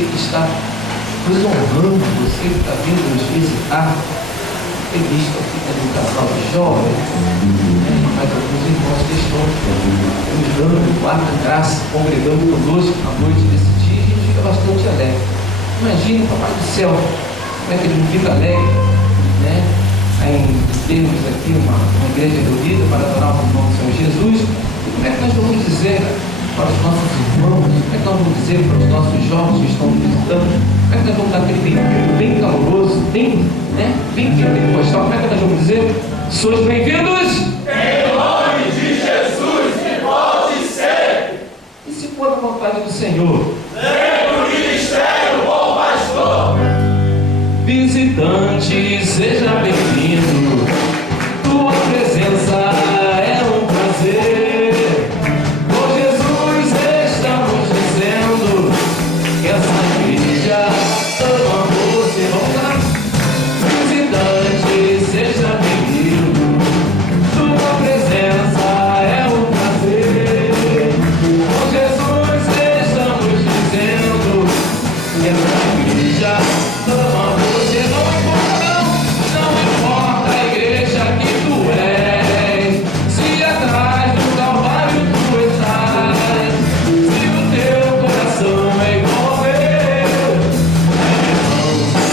você que está nos honrando, você que está vindo nos visitar. Tem visto aqui também um casal de jovens, mas alguns irmãos que estão nos dando quarta graça, congregando conosco na noite desse dia, e a gente fica bastante alegre. Imagine, Papai do Céu, como é que ele não fica alegre, né? Em termos aqui uma igreja reunida para adorar o nome do Senhor Jesus. E como é que nós vamos dizer para os nossos irmãos, como é que nós vamos dizer para os nossos jovens que estão visitando, como é que nós vamos dar aquele bem-vindo bem caloroso, bem pentecostal, como é que nós vamos dizer? Sois bem-vindos em nome de Jesus e volte sempre. E se for a vontade do Senhor, vem o ministério bom pastor. Visitante, seja bem-vindo, tua presença é um prazer. Por Jesus estamos dizendo que essa igreja ama você. Vamos lá. Visitante, seja bem-vindo, tua presença é um prazer. Por Jesus estamos dizendo que essa igreja ama você. Não importa a igreja que tu és, se atrás do Calvário tu estás, se o teu coração é igual ao meu,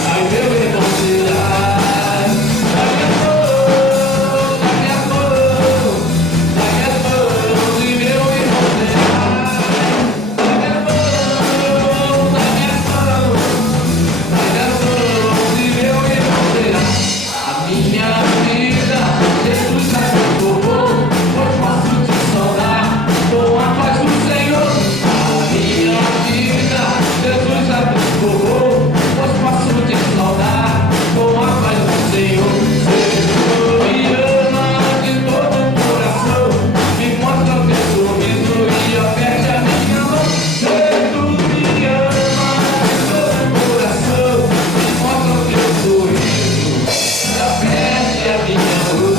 ai meu irmão serás, da minhas mãos e meu irmão serás, da minhas mãos e meu irmão serás. A minha vida, Jesus sacrificou, pois posso te saudar com a paz do Senhor. A minha vida, Jesus sacrificou, pois posso te saudar com a paz do Senhor. Jesus me ama de todo o coração, me mostra o teu sorriso e aperte a minha mão. Jesus me ama de todo o coração, me mostra o teu sorriso. Aperte a minha mão.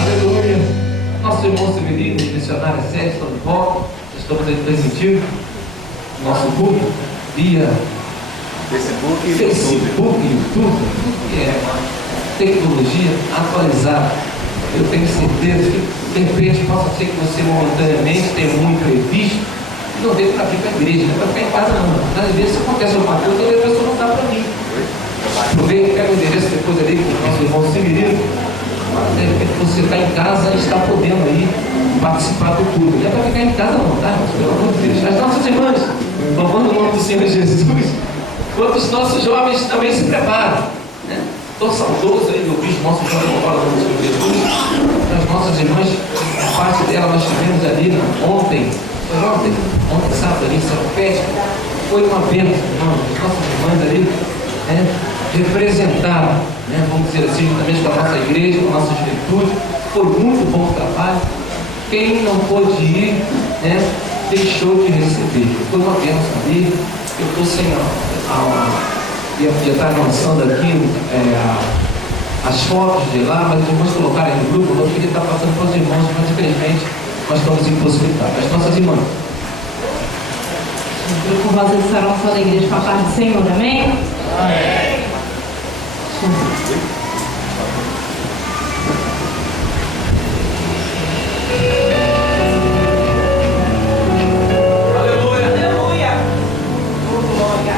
Aleluia. Nosso irmão Severino, missionário Sérgio, estão de volta. Estamos aí transmitindo nosso culto via Facebook, YouTube, que é tecnologia atualizada. Eu tenho certeza que de repente possa ser que você momentaneamente tenha um imprevisto e não dê para vir para a igreja, não é para ficar em casa não. Às vezes acontece alguma coisa e a pessoa não dá para mim. Aproveita, pega o endereço depois ali com o nosso irmão Severino. De repente você está em casa e está podendo aí participar do culto. Não é para ficar em casa não, tá? Pelo amor de Deus. As nossas irmãs, louvando o nome do Senhor Jesus, enquanto os nossos jovens também se preparam, né? Estou saudoso aí de ouvir os nossos jovens louvar o nome do Senhor Jesus. As nossas irmãs, a parte dela nós tivemos ali ontem, sábado ali em São Pedro. Foi uma bênção, irmão. As nossas irmãs ali, né, representaram, né, vamos dizer assim, juntamente com a nossa igreja, com a nossa juventude. Foi muito bom o trabalho. Quem não pôde ir, né, deixou de receber. Foi uma bênção ali. Eu estou sem ia estar lançando aqui as fotos de lá, mas os irmãos colocaram aí no grupo. Eu queria estar passando para os irmãos, mas infelizmente nós estamos impossibilitados. As nossas irmãs. O grupo Rosa de Sarão só da igreja com a paz do Senhor, amém? Amém. Aleluia, aleluia. Oh, glória.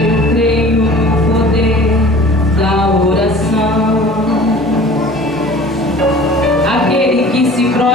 Eu creio no poder da oração. Aquele que se prova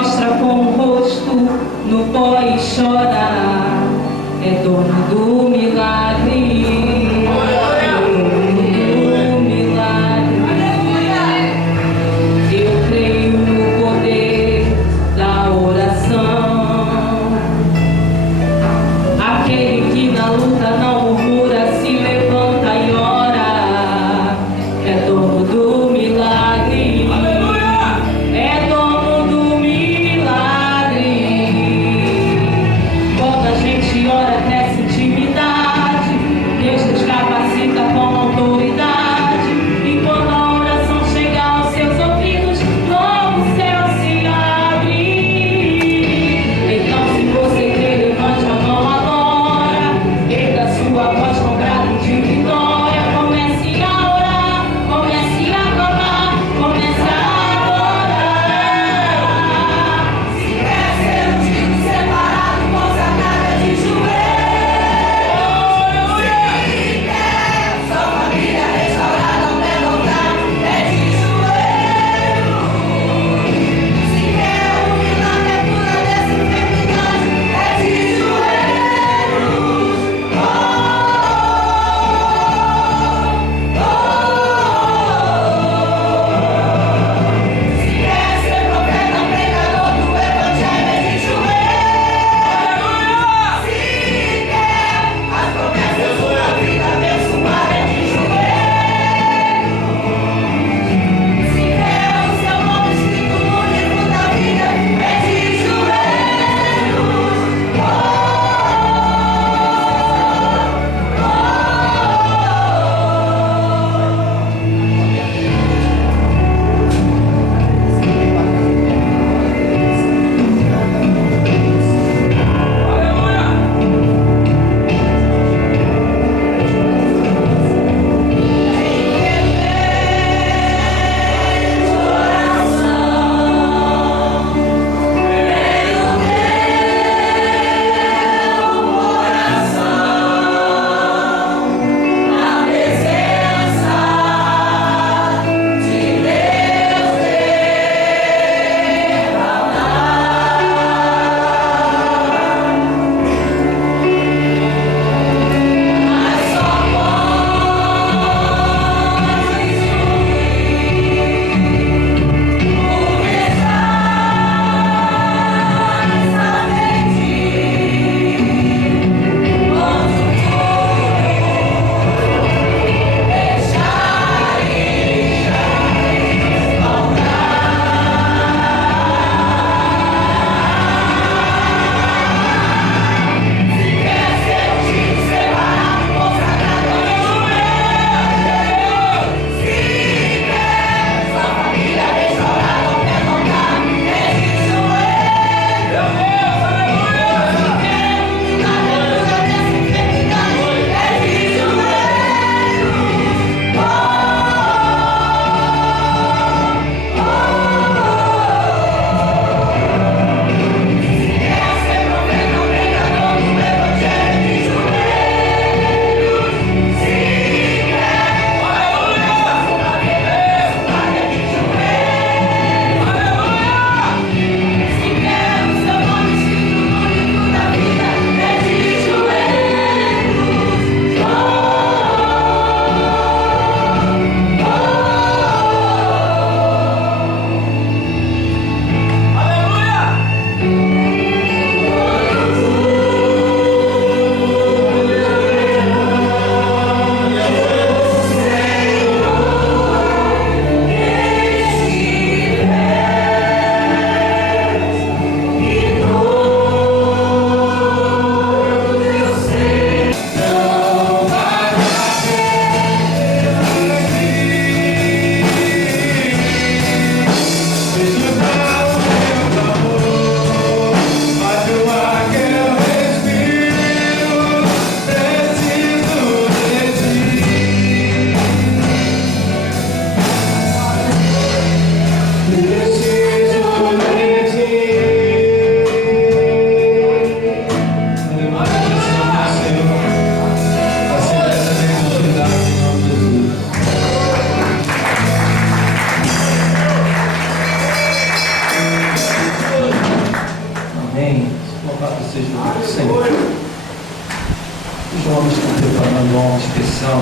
especial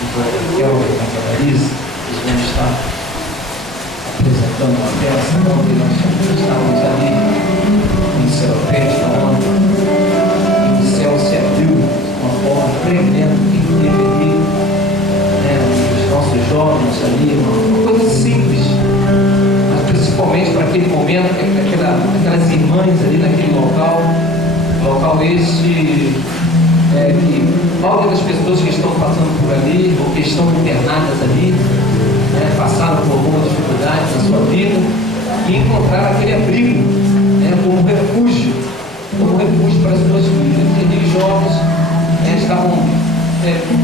do Raquel e da Larissa, eles vão estar apresentando uma peça onde nós estávamos ali em Seropeste ontem, e o céu se abriu de uma forma tremenda que teve ali, né, os nossos jovens ali, uma coisa simples, mas principalmente para aquele momento, aquelas irmãs ali naquele local esse que a maioria das pessoas que estão passando por ali, ou que estão internadas ali, né, passaram por alguma dificuldade na sua vida e encontraram aquele abrigo, né, como refúgio para as suas vidas. E aqueles jovens estavam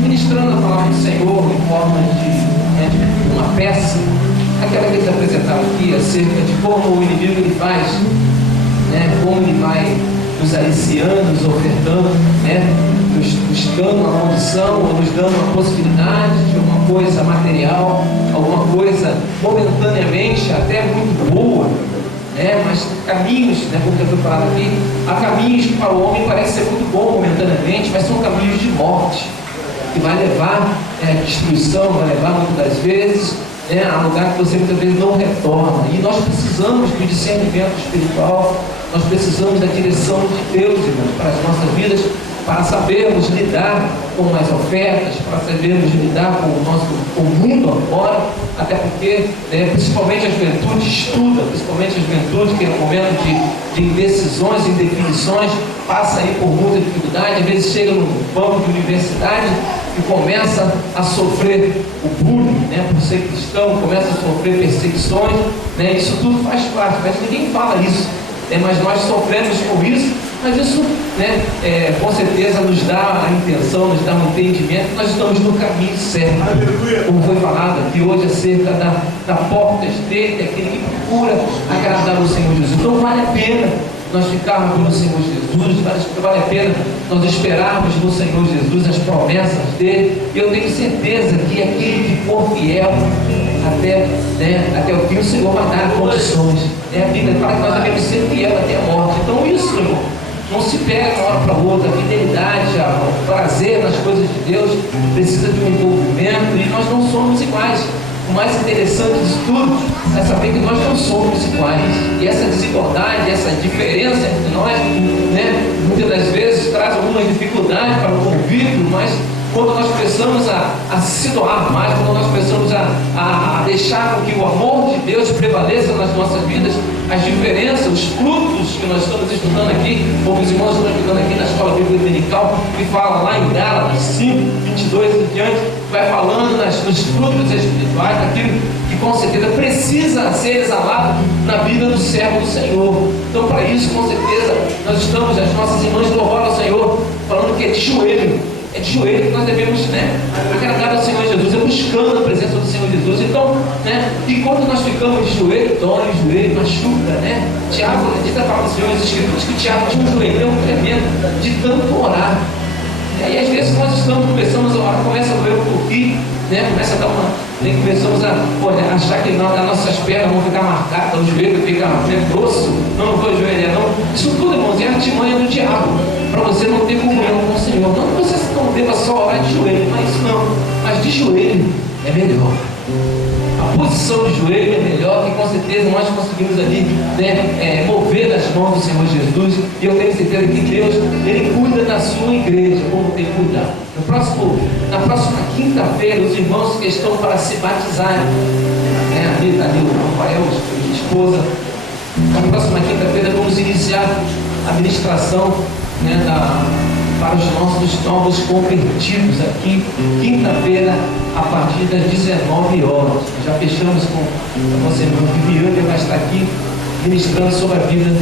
ministrando a palavra do Senhor em forma de uma peça, aquela que eles apresentaram aqui, acerca de como o inimigo ele faz, né, como ele vai nos aliciando, nos ofertando, né, nos dando uma condição, ou nos dando uma possibilidade de alguma coisa material, alguma coisa momentaneamente até muito boa, né, mas caminhos, né, como já foi falado aqui, há caminhos que para o homem parece ser muito bom momentaneamente, mas são caminhos de morte, que vai levar destruição, vai levar muitas das vezes a lugar que você muitas vezes não retorna. E nós precisamos do discernimento espiritual, nós precisamos da direção de Deus, irmãos, para as nossas vidas, para sabermos lidar com as ofertas, para sabermos lidar com o mundo agora, até porque, principalmente a juventude estuda, principalmente a juventude que é um momento de indecisões e indefinições, passa aí por muita dificuldade, às vezes chega no banco de universidade e começa a sofrer o bullying, né, por ser cristão, começa a sofrer perseguições, né, isso tudo faz parte, mas ninguém fala isso, mas nós sofremos com isso, mas isso, né, com certeza nos dá a intenção, nos dá um entendimento que nós estamos no caminho certo. Aleluia. Como foi falado aqui hoje acerca da porta estreita, aquele que procura agradar o Senhor Jesus. Então vale a pena nós ficarmos no Senhor Jesus, vale a pena nós esperarmos no Senhor Jesus as promessas dele, e eu tenho certeza que aquele que for fiel até o fim, o Senhor vai dar condições. A Bíblia fala que nós devemos ser fiel até a morte. Então isso, irmão, não se pega de uma hora para outra. A fidelidade, o prazer nas coisas de Deus precisa de um envolvimento, e nós não somos iguais. O mais interessante disso tudo é saber que nós não somos iguais. E essa desigualdade, essa diferença entre nós, né, muitas das vezes traz alguma dificuldade para o convívio, mas quando nós começamos a se doar mais, quando nós começamos a deixar que o amor de Deus prevaleça nas nossas vidas, as diferenças, os frutos que nós estamos estudando aqui, como os irmãos estão estudando aqui na Escola Bíblica Dominical, que fala lá em Gálatas 5, 22 e diante, vai falando nos frutos espirituais, daquilo que com certeza precisa ser exalado na vida do servo do Senhor. Então, para isso, com certeza, nós estamos, as nossas irmãs louvando ao Senhor, falando que é de joelho. É de joelho que nós devemos, agradar ao Senhor Jesus, buscando a presença do Senhor Jesus. Então, e quando nós ficamos de joelho, dói o joelho, machuca, Tiago, diz a palavra do Senhor, as Escrituras, que Tiago tinha um joelhão tremendo, de tanto orar. E aí, às vezes, nós começamos a orar, começa a doer um pouquinho, começa a dar começamos a achar que as nossas pernas vão ficar marcadas, o joelho fica grosso, não vou ajoelhar, não. Isso tudo, irmãos, é artimanha do diabo, para você não ter comunhão com o Senhor. Não que você não deva só orar de joelho, mas isso não, mas de joelho é melhor. A posição de joelho é melhor, que com certeza nós conseguimos ali mover as mãos do Senhor Jesus, e eu tenho certeza que Deus, Ele cuida da sua igreja, como tem cuidado. Na próxima quinta-feira, os irmãos que estão para se batizar, ali está ali o Rafael, minha esposa, na próxima quinta-feira vamos iniciar a ministração para os nossos novos convertidos aqui, quinta-feira, a partir das 19 horas. Já fechamos com a nossa irmã Viviane, que vai estar aqui ministrando sobre a vida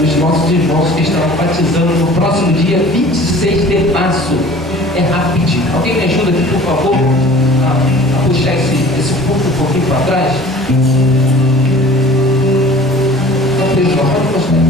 dos nossos irmãos que estarão batizando no próximo dia 26 de março. É rapidinho. Alguém me ajuda aqui, por favor, a puxar esse púlpito um pouquinho para trás? Pode postar.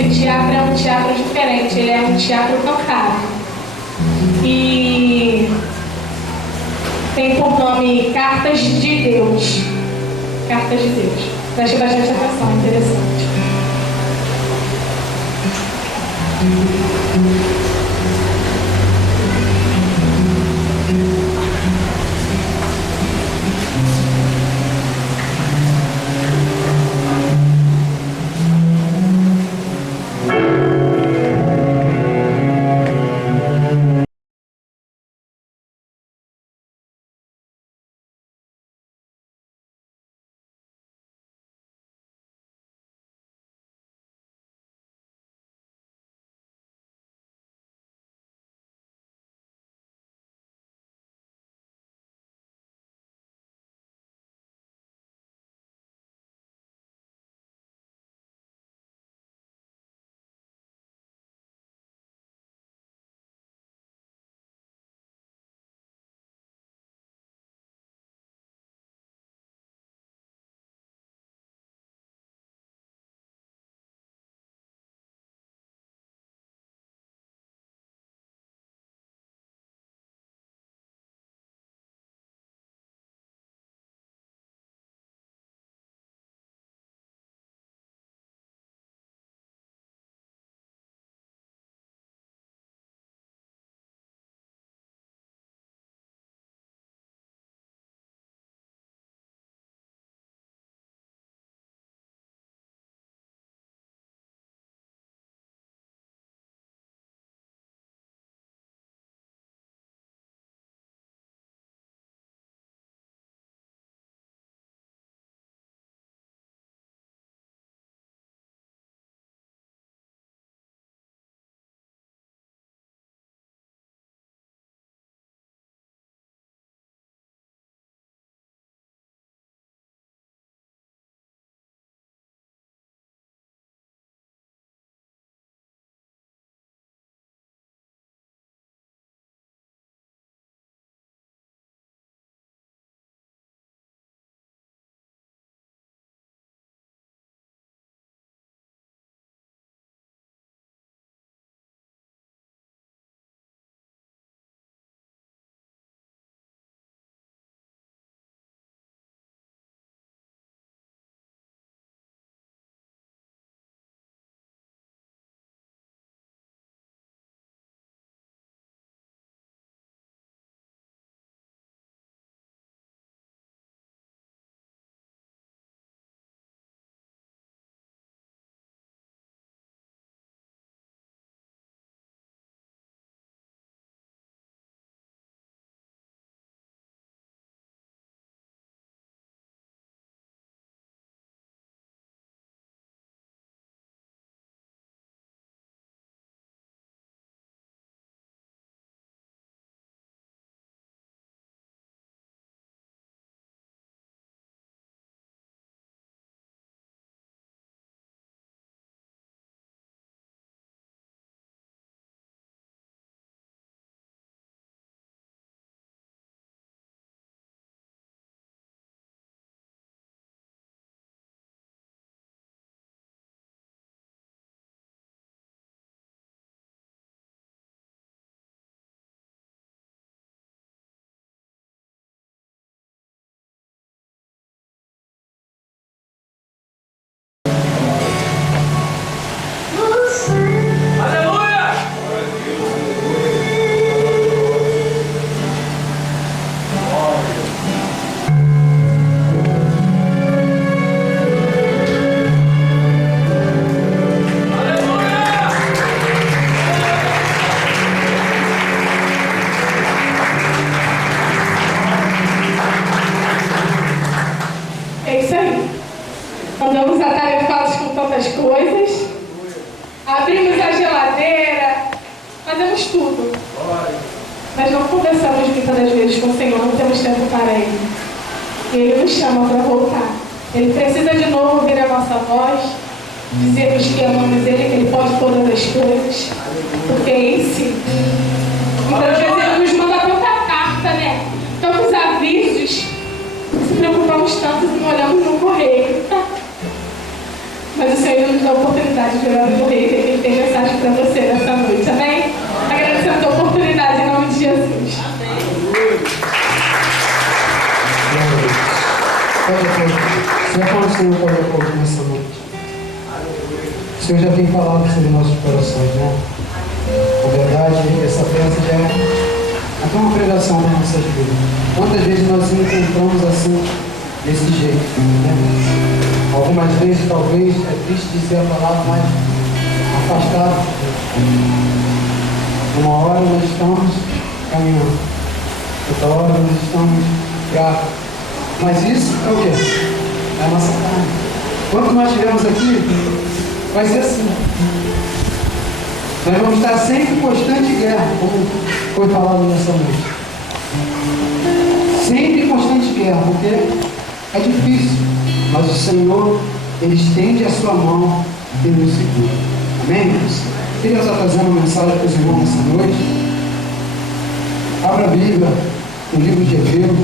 esse teatro é um teatro diferente, ele é um teatro cantado. E tem por nome Cartas de Deus. Cartas de Deus. Preste bastante atenção, interessante. Andamos atarefados com tantas coisas, abrimos a geladeira, fazemos tudo. Mas não conversamos muitas das vezes com o Senhor, não temos tempo para Ele. E Ele nos chama para voltar. Ele precisa de novo ouvir a nossa voz, dizermos que amamos Ele, que Ele pode todas as coisas, porque é em si. Muitas vezes Ele nos manda tanta carta, né? Tantos avisos, se preocupamos tanto e não olhamos no correio. Mas o Senhor Ele nos dá a oportunidade de orar do Rei, que Ele tem mensagem para você nessa noite, amém? Agradecemos a oportunidade em nome de Jesus. Senhor, como o Senhor pode aplaudir nessa noite? O Senhor já tem falado sobre nossos corações, né? Na verdade, essa peça já é até uma pregação para nossas vidas. Quantas vezes nós nos encontramos assim, desse jeito, né? Algumas vezes, talvez, é triste dizer a palavra, mas afastado. Uma hora nós estamos caminhando, outra hora nós estamos gratos. Mas isso é o quê? É a nossa carne. Quando nós estivermos aqui, vai ser assim. Nós vamos estar sempre em constante guerra, como foi falado nessa noite. Sempre em constante guerra, porque é difícil. Mas o Senhor, Ele estende a sua mão e nos segura. Amém, irmãos? Queria estar trazendo uma mensagem para os irmãos nessa noite. Abra a Bíblia, o livro de Hebreus.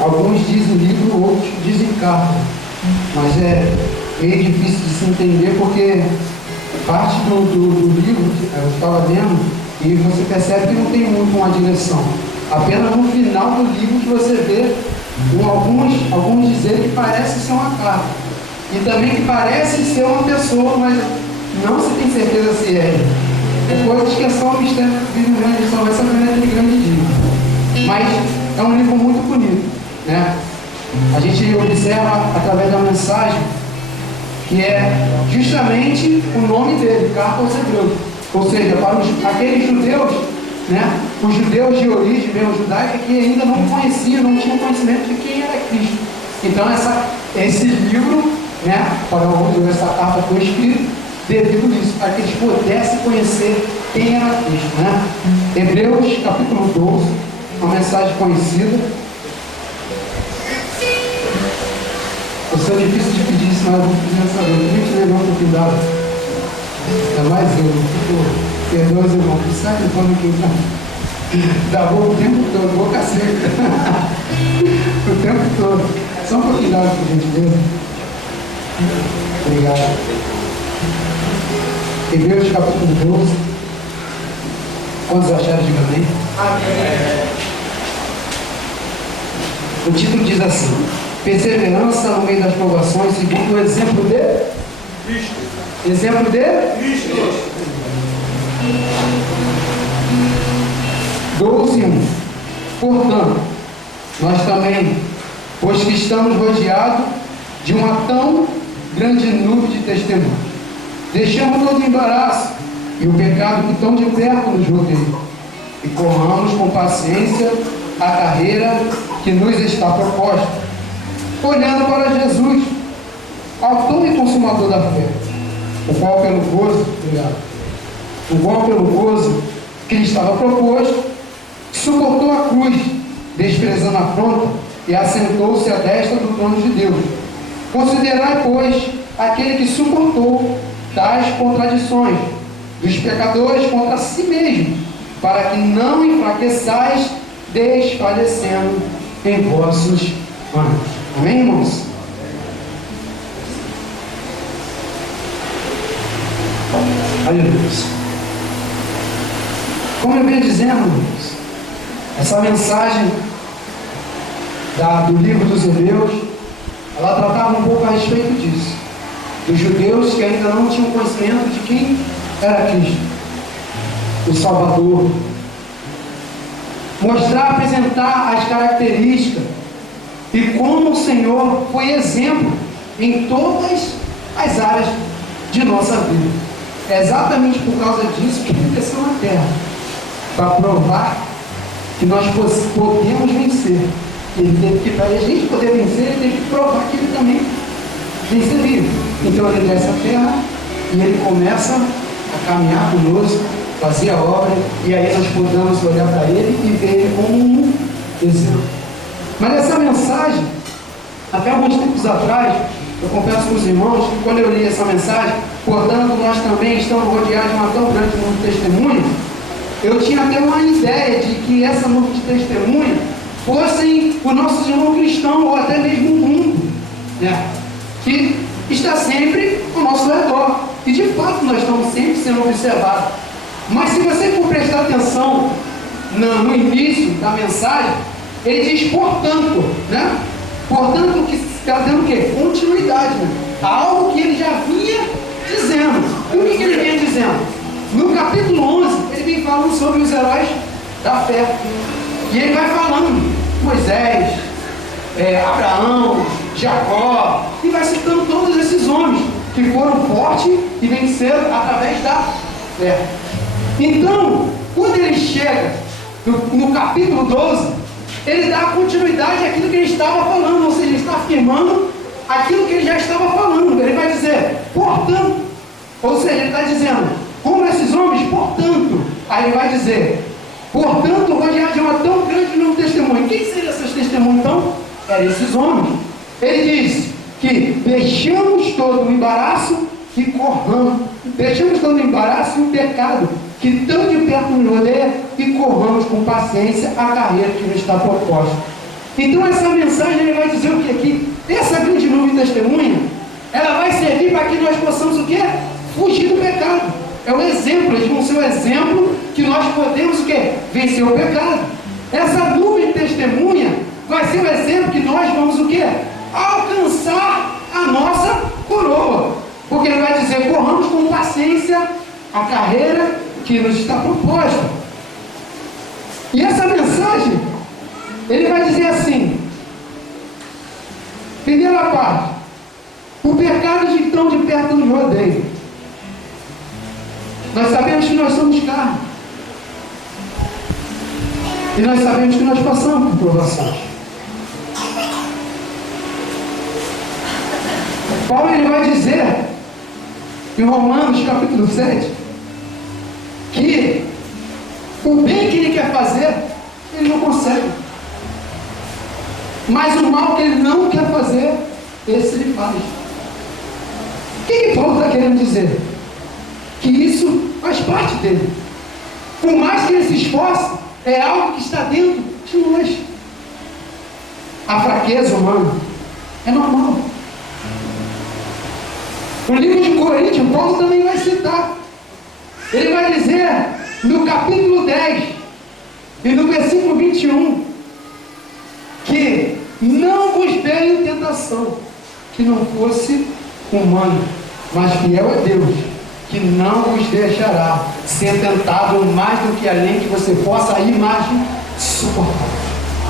Alguns dizem livro, outros dizem carta. Mas é meio difícil de se entender porque parte do livro eu estava lendo e você percebe que não tem muito uma direção. Apenas no final do livro que você vê alguns dizer que parece ser uma carta. E também que parece ser uma pessoa, mas não se tem certeza se é. É coisas que é só um mistério que vive grande, só vai saber naquele grande dia. Mas é um livro muito bonito, né? A gente observa através da mensagem que é justamente o nome dele, Carta aos Hebreus. Ou seja, para aqueles judeus, né? Os judeus de origem mesmo judaica que ainda não conheciam, não tinham conhecimento de quem era Cristo. Então esse livro, né? Para essa carta foi escrita devido a isso, para que eles pudessem conhecer quem era Cristo, né? Hebreus capítulo 12, uma mensagem conhecida. Eu sou difícil de pedir isso, mas eu vou pedir essa vez. Muito legal ter cuidado. É mais eu, perdoa os irmãos, que sai de fome aqui, da boca o tempo todo, boca seca. O tempo todo. Só um pouquinho d'água, por gentileza. Obrigado. Hebreus capítulo 12. Quantos acharam? Diga amém. Amém. O título diz assim: perseverança no meio das provações, segundo o exemplo de Cristo. Exemplo de Cristo. 12:1. Portanto, nós também, pois que estamos rodeados de uma tão grande nuvem de testemunhos, deixamos todo o embaraço e o pecado que tão de perto nos rodeia, e corramos com paciência a carreira que nos está proposta, olhando para Jesus, autor e consumador da fé, o qual pelo gozo que lhe estava proposto, suportou a cruz, desprezando a afronta, e assentou-se à destra do trono de Deus. Considerai, pois, aquele que suportou tais contradições dos pecadores contra si mesmo, para que não enfraqueçais, desfalecendo em vossos ânimos. Amém, irmãos? Aleluia. Como eu venho dizendo, irmãos, essa mensagem do livro dos Hebreus, ela tratava um pouco a respeito disso, dos judeus que ainda não tinham conhecimento de quem era Cristo, o Salvador. Mostrar, apresentar as características e como o Senhor foi exemplo em todas as áreas de nossa vida. É exatamente por causa disso que ele desceu na terra, para provar que nós podemos vencer. Ele teve que, para a gente poder vencer, ele teve que provar que ele também venceria. Então ele desce a terra e ele começa a caminhar conosco, fazer a obra, e aí nós podemos olhar para ele e ver ele como um exemplo. Mas essa mensagem, até alguns tempos atrás, eu confesso para os irmãos que quando eu li essa mensagem, portanto nós também estamos rodeados de uma tão grande número de testemunhos, eu tinha até uma ideia de que essa nuvem de testemunha fossem os nossos irmãos cristãos, ou até mesmo o mundo, né? Que está sempre ao nosso redor. E de fato nós estamos sempre sendo observados. Mas se você for prestar atenção no início da mensagem, ele diz portanto, né? Portanto, que está dando o quê? Continuidade, né? Algo que ele já vinha dizendo. E o que ele vinha dizendo? No capítulo 11, ele vem falando sobre os heróis da fé. E ele vai falando Moisés, Abraão, Jacó, e vai citando todos esses homens que foram fortes e venceram através da fé. Então, quando ele chega no capítulo 12, ele dá continuidade àquilo que ele estava falando, ou seja, ele está afirmando aquilo que ele já estava falando. Ele vai dizer, portanto, ou seja, ele está dizendo, como esses homens, portanto, aí ele vai dizer, portanto, rodeado de uma tão grande número de testemunhas. Quem seriam essas testemunhas então? Eram esses homens. Ele diz que deixamos todo o embaraço e corramos, deixamos todo o embaraço e o pecado que tão de perto nos rodeia e corramos com paciência a carreira que nos está proposta. Então essa mensagem ele vai dizer o que aqui? Essa grande nuvem de testemunha, ela vai servir para que nós possamos o quê? Fugir do pecado. É o exemplo, eles vão ser o exemplo que nós podemos o quê? Vencer o pecado. Essa nuvem de testemunha vai ser o exemplo que nós vamos o quê? Alcançar a nossa coroa. Porque ele vai dizer, corramos com paciência a carreira que nos está proposta. E essa mensagem, ele vai dizer assim, primeira parte, o pecado de tão de perto nos rodeia. Nós sabemos que nós somos carne. E nós sabemos que nós passamos por provações. Paulo ele vai dizer, em Romanos capítulo 7, que o bem que ele quer fazer, ele não consegue. Mas o mal que ele não quer fazer, esse ele faz. O que Paulo está querendo dizer? Que isso faz parte dele. Por mais que ele se esforce, é algo que está dentro de nós. A fraqueza humana é normal. O livro de Coríntios, Paulo também vai citar. Ele vai dizer no capítulo 10 e no versículo 21 que não vos veio tentação que não fosse humana, mas fiel é Deus, que não vos deixará ser tentado mais do que além que você possa imaginar suportar.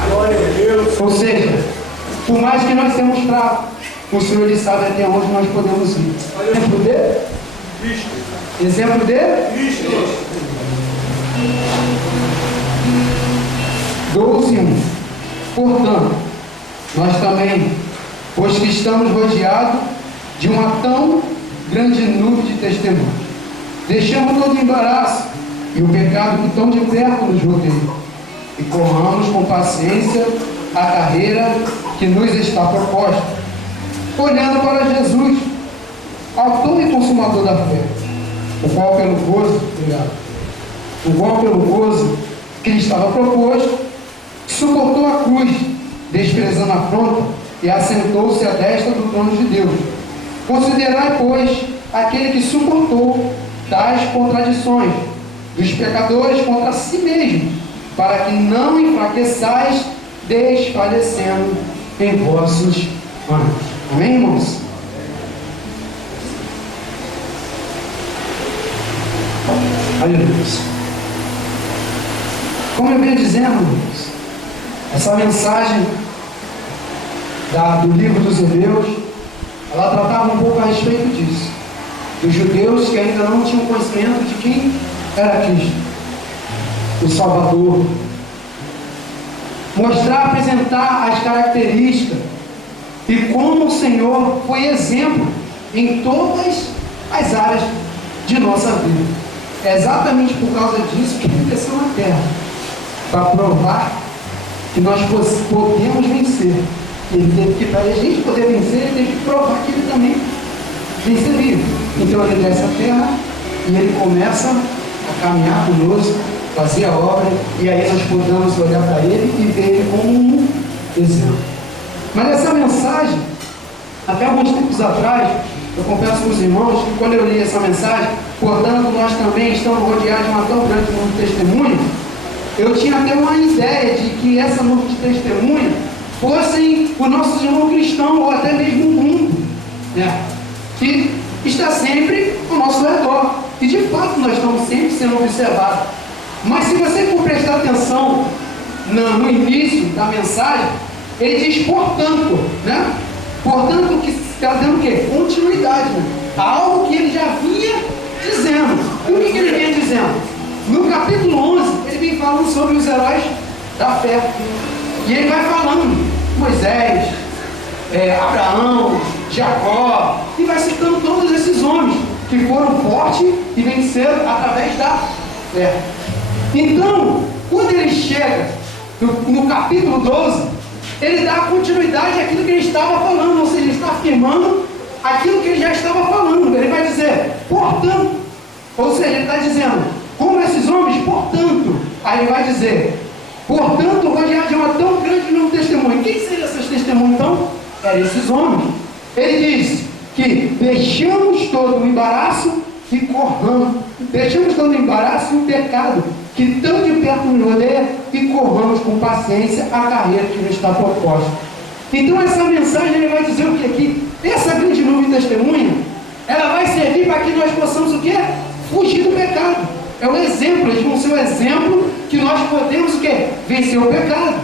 Glória a Deus. Ou seja, por mais que nós temos fraco, o Senhor ele sabe até onde nós podemos ir. Exemplo dele? Cristo. Exemplo dele? Cristo. 12:1. Portanto, nós também, pois que estamos rodeados de uma tão grande nuvem de testemunhos, deixamos todo o embaraço e o pecado que tão de perto nos rodeia, e corramos com paciência a carreira que nos está proposta, olhando para Jesus, autor e consumador da fé, o qual pelo gozo que lhe estava proposto, suportou a cruz, desprezando a afronta, e assentou-se à destra do trono de Deus. Considerai, pois, aquele que suportou tais contradições dos pecadores contra si mesmo, para que não enfraqueçais, desfalecendo em vossos ânimos. Amém, irmãos? Aleluia. Como eu venho dizendo, irmãos, essa mensagem do livro dos Hebreus, ela tratava um pouco a respeito disso, dos judeus que ainda não tinham conhecimento de quem era Cristo, o Salvador. Mostrar, apresentar as características e como o Senhor foi exemplo em todas as áreas de nossa vida. É exatamente por causa disso que ele desceu na terra, para provar que nós podemos vencer. Ele teve que, para a gente poder vencer, ele teve que provar que ele também venceria. Então ele desce a terra e ele começa a caminhar conosco, fazia a obra, e aí nós podemos olhar para ele e ver ele como um exemplo. Mas essa mensagem, até alguns tempos atrás, eu confesso com os irmãos que quando eu li essa mensagem, portanto nós também estamos rodeados de uma tão grande número de testemunhas, eu tinha até uma ideia de que essa número de testemunhas fossem os nossos irmãos cristãos, ou até mesmo o mundo, né? Que está sempre ao nosso redor. E de fato nós estamos sempre sendo observados. Mas se você for prestar atenção no início da mensagem, ele diz portanto, né? Portanto, que está dando o quê? Continuidade, né? Algo que ele já vinha dizendo. E o que ele vinha dizendo? No capítulo 11, ele vem falando sobre os heróis da fé. E ele vai falando Moisés, Abraão, Jacó, e vai citando todos esses homens que foram fortes e venceram através da fé. Então, quando ele chega no capítulo 12, ele dá continuidade àquilo que ele estava falando, ou seja, ele está afirmando aquilo que ele já estava falando. Ele vai dizer, portanto, ou seja, ele está dizendo, como esses homens, portanto, aí ele vai dizer, portanto, rodeado de uma tão grande número de testemunhas. Quem seriam essas testemunhas então? Eram esses homens. Ele diz que deixamos todo o embaraço e corramos. Deixamos todo o embaraço e o pecado que tão de perto nos rodeia e corramos com paciência a carreira que nos está proposta. Então essa mensagem ele vai dizer o quê? Que essa grande número de testemunha, ela vai servir para que nós possamos o quê? Fugir do pecado. É o exemplo, eles vão ser o exemplo que nós podemos o quê? Vencer o pecado.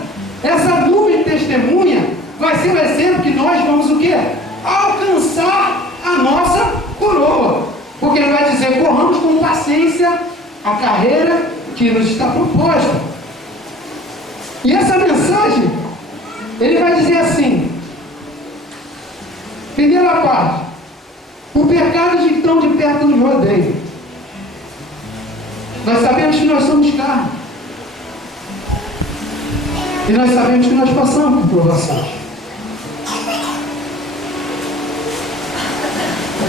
Essa nuvem de testemunha vai ser o exemplo que nós vamos o quê? Alcançar a nossa coroa. Porque ele vai dizer, corramos com paciência a carreira que nos está proposta. E essa mensagem, ele vai dizer assim, primeira parte, o pecado de tão de perto nos rodeia. Nós sabemos que nós somos carne. E nós sabemos que nós passamos por provações.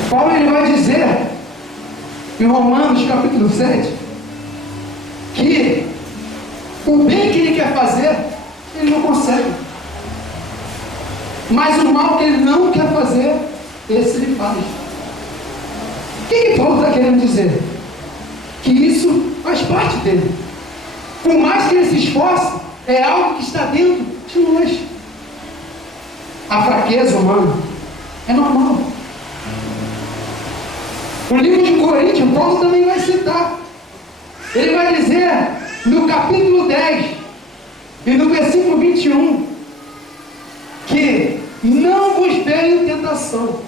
Paulo ele vai dizer, em Romanos capítulo 7, que o bem que ele quer fazer, ele não consegue. Mas o mal que ele não quer fazer, esse ele faz. O que Paulo está querendo dizer? Que isso faz parte dele. Por mais que ele se esforce, é algo que está dentro de nós. A fraqueza humana é normal. O livro de Coríntios, Paulo também vai citar. Ele vai dizer no capítulo 10 e no versículo 21 que não vos veio tentação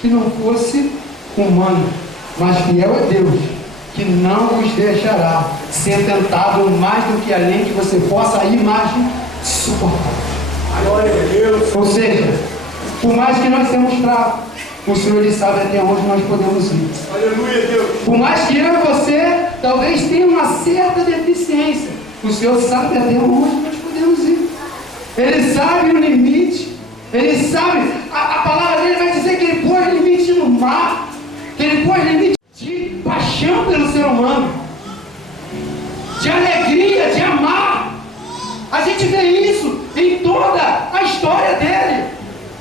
que não fosse humana, mas fiel é Deus, que não vos deixará ser tentado mais do que além que você possa imagem suportar. Glória a Deus. Ou seja, por mais que nós sejamos fracos, o Senhor ele sabe até onde nós podemos ir. Aleluia, Deus. Por mais que eu e você talvez tenha uma certa deficiência, o Senhor sabe até onde nós podemos ir. Ele sabe o limite. Ele sabe, a palavra dele vai dizer que ele pôs limite no mar, que ele pôs limite de paixão pelo ser humano, de alegria, de amar. A gente vê isso em toda a história dele,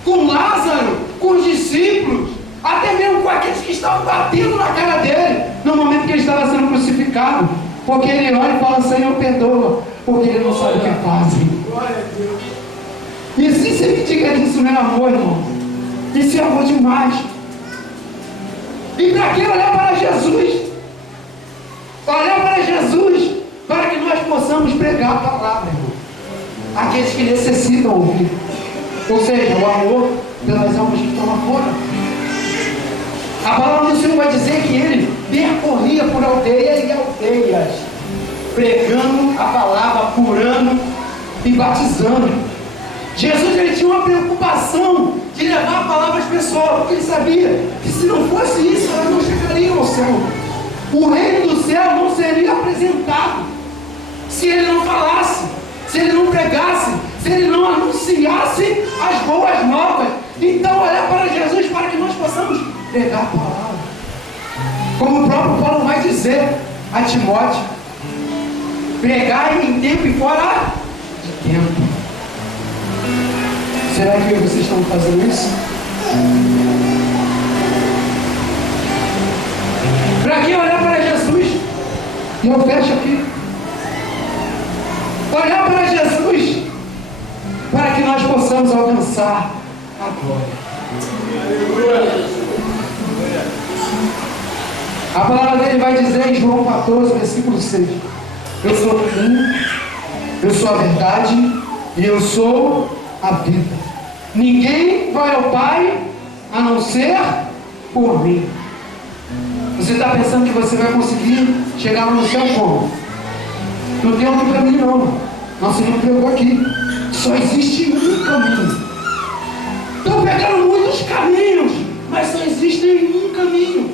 com Lázaro, com os discípulos, até mesmo com aqueles que estavam batendo na cara dele, no momento que ele estava sendo crucificado, porque ele olha e fala, Senhor, perdoa, porque ele não sabe o que fazem. Glória a Deus. E se você me diga que isso não é amor, irmão, isso é amor demais. E para que olhar para Jesus? Olhar para Jesus, para que nós possamos pregar a palavra, irmão. Aqueles que necessitam ouvir. Ou seja, o amor pelas almas que estão lá fora. A palavra do Senhor vai dizer que ele percorria por aldeias e aldeias, pregando a palavra, curando e batizando. Jesus ele tinha uma preocupação de levar a palavra às pessoas, porque ele sabia que se não fosse isso, elas não chegariam ao céu. O reino do céu não seria apresentado se ele não falasse, se ele não pregasse, se ele não anunciasse as boas novas. Então olhar para Jesus para que nós possamos pregar a palavra. Como o próprio Paulo vai dizer a Timóteo, Pregai em tempo e fora de tempo. Será que vocês estão fazendo isso? Para que olhar para Jesus? E eu fecho aqui. Olhar para Jesus para que nós possamos alcançar a glória. A palavra dele vai dizer em João 14, versículo 6: eu sou o caminho, eu sou a verdade e eu sou a vida. Ninguém vai ao Pai a não ser por mim. Você está pensando que você vai conseguir chegar no céu como? Não tem outro caminho não. Nosso Senhor pregou aqui. Só existe um caminho. Estão pegando muitos caminhos, mas só existe um caminho.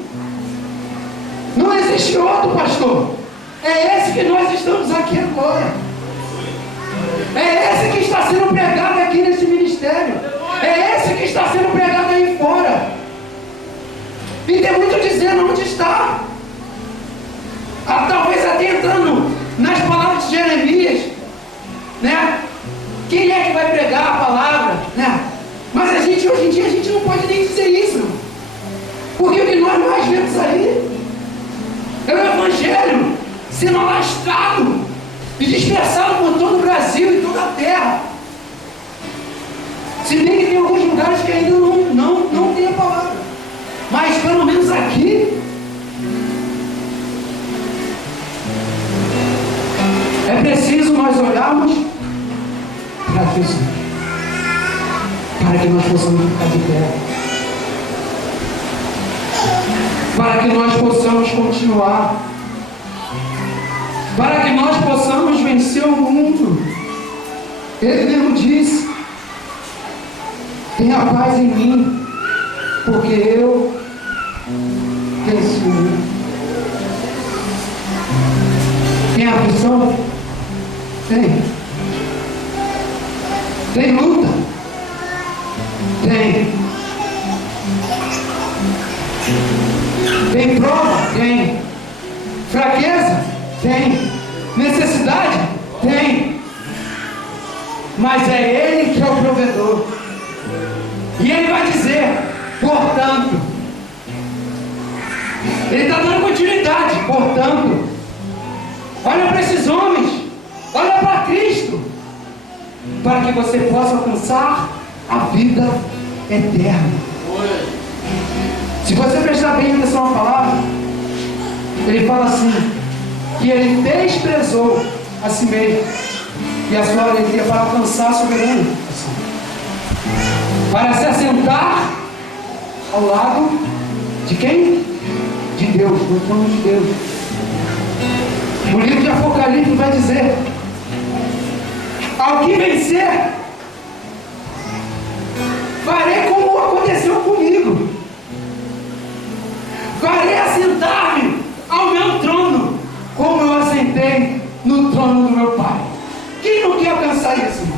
Não existe outro, pastor. É esse que nós estamos aqui agora. É esse que está sendo pregado aqui nesse ministério. É esse que está sendo pregado aí fora. E tem muito dizendo onde está. Talvez até entrando nas palavras de Jeremias, né? Quem é que vai pregar a palavra, né? Mas a gente, hoje em dia, a gente não pode nem dizer isso, não. Porque o que nós mais vemos aí é o Evangelho sendo alastrado e dispersado por todo o Brasil e toda a terra. Se bem que tem alguns lugares que ainda não tem a palavra. Mas pelo menos aqui é preciso nós olharmos para Jesus, para que nós possamos ficar de pé, para que nós possamos continuar, para que nós possamos vencer o mundo. Ele mesmo disse: tenha paz em mim, porque eu venci o mundo. Tem aflição? Tem. Tem luta? Tem. Tem prova? Tem. Fraqueza? Tem. Necessidade? Tem. Mas é Ele que é o provedor. E Ele vai dizer: portanto, Ele está dando continuidade. Portanto, olha para esses homens, olha para Cristo, para que você possa alcançar a vida eterna. Se você prestar bem atenção à palavra, ele fala assim: que ele desprezou a si mesmo e a sua alegria para alcançar a soberana, para se assentar ao lado de quem? De Deus, no trono de Deus. O livro de Apocalipse vai dizer: ao que vencer, farei como aconteceu comigo, farei assentar-me ao meu trono, como eu assentei no trono do meu Pai. Quem não quer alcançar isso, irmão?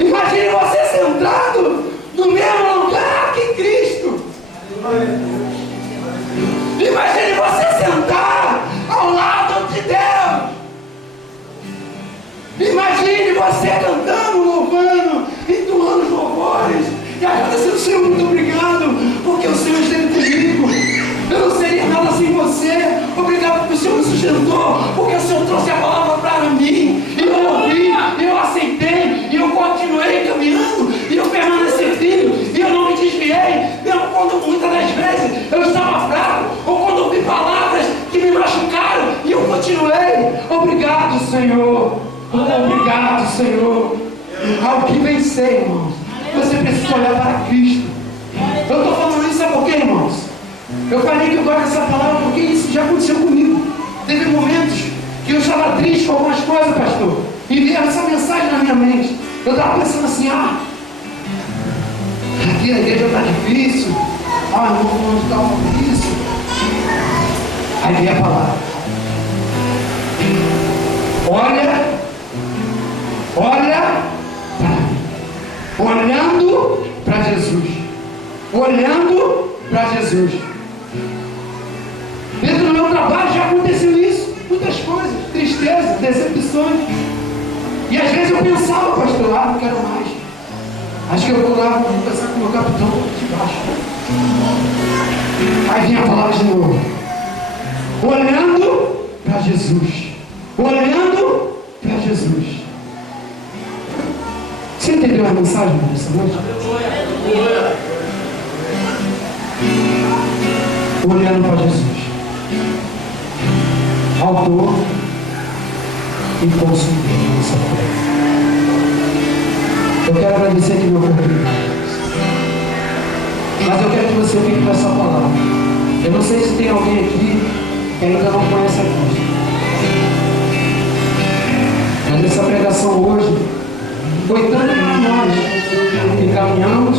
Imagine você sentado no mesmo lugar que Cristo. Imagine você sentar ao lado de Deus. Imagine você cantando, louvando, entoando os louvores e agradecendo: Senhor, muito obrigado, porque o Senhor esteve comigo. Eu não seria nada sem você. Obrigado porque o Senhor me sustentou, porque o Senhor trouxe a palavra para mim. E eu ouvi, eu aceitei, e eu continuei caminhando, e eu permaneci firme, e eu não me desviei, mesmo quando muitas das vezes eu estava fraco, ou quando ouvi palavras que me machucaram, e eu continuei. Obrigado, Senhor. Obrigado, Senhor. Ao que vencer, irmãos, você precisa olhar para Cristo. Eu estou falando isso, sabe por quê, irmãos? Eu falei que eu gosto dessa palavra porque isso já aconteceu comigo. Teve momentos que eu estava triste com algumas coisas, pastor, e veio essa mensagem na minha mente. Eu estava pensando assim: aqui a igreja está difícil, não está difícil. Aí veio a palavra: olha para mim, olhando para Jesus, olhando para Jesus. Dentro do meu trabalho já aconteceu isso, muitas coisas, tristeza. tristezas, decepções. E às vezes eu pensava, pastor, não quero mais. Acho que eu vou lá conversar com o meu capitão de baixo. Aí vem a palavra de novo. Olhando para Jesus. Olhando para Jesus. Você entendeu a mensagem dessa noite? Olhando para Jesus. Autor e consumidor dessa fé. Eu quero agradecer aqui meu oportunidade. Mas eu quero que você fique com essa palavra. Eu não sei se tem alguém aqui que ainda não conhece a Cristo. Mas essa pregação hoje foi tanto para nós que caminhamos,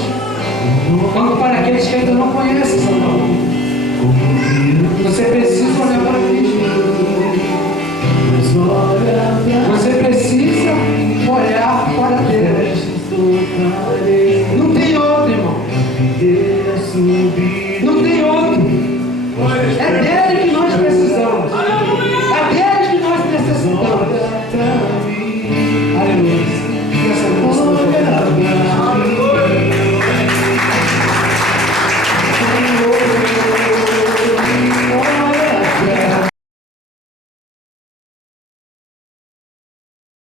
quanto para aqueles que ainda não conhecem São Paulo.